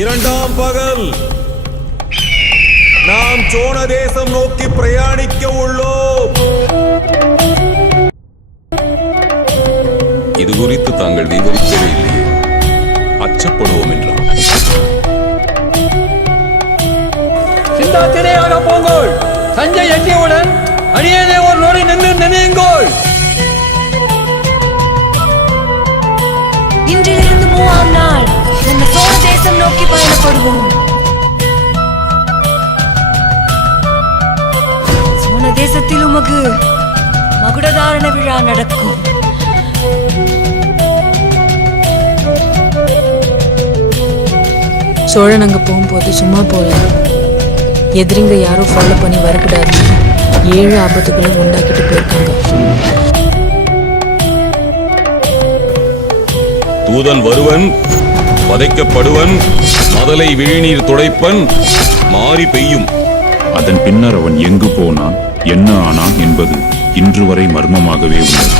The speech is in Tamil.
இரண்டாம் பகல் நாம் சோழ தேசம் நோக்கி பிரயாணிக்க உள்ளோம். இது குறித்து தாங்கள் விவரிக்கவே இல்லையே. அச்சப்படுவோம் என்றார். சிந்தாத்திரையாக போங்கோள். தஞ்சை எட்டியவுடன் அடியேனே ஒரு நொடி நின்று நினையுங்கோள். இன்றிலிருந்து 3ஆம் நாள் நம்ம சோழ தேசம் நோக்கி பயணப்படுவோம். சோழ தேசத்தில் உமக்கு மகுடதாரண விழா நடக்கும். சோழன் அங்க போகும்போது சும்மா போல, எதிரிங்க யாரும் ஃபாலோ பண்ணி வரக்கூடாது, 7 ஆபத்துகளும் உண்டாக்கிட்டு போயிருக்காங்க. தூதன் வருவன், வதைக்கப்படுவன், மதலை விழிநீர் துடைப்பன், மாறி பெய்யும். அதன் பின்னர் அவன் எங்கு போனான், என்ன ஆனான் என்பது இன்று வரை மர்மமாகவே உள்ளது.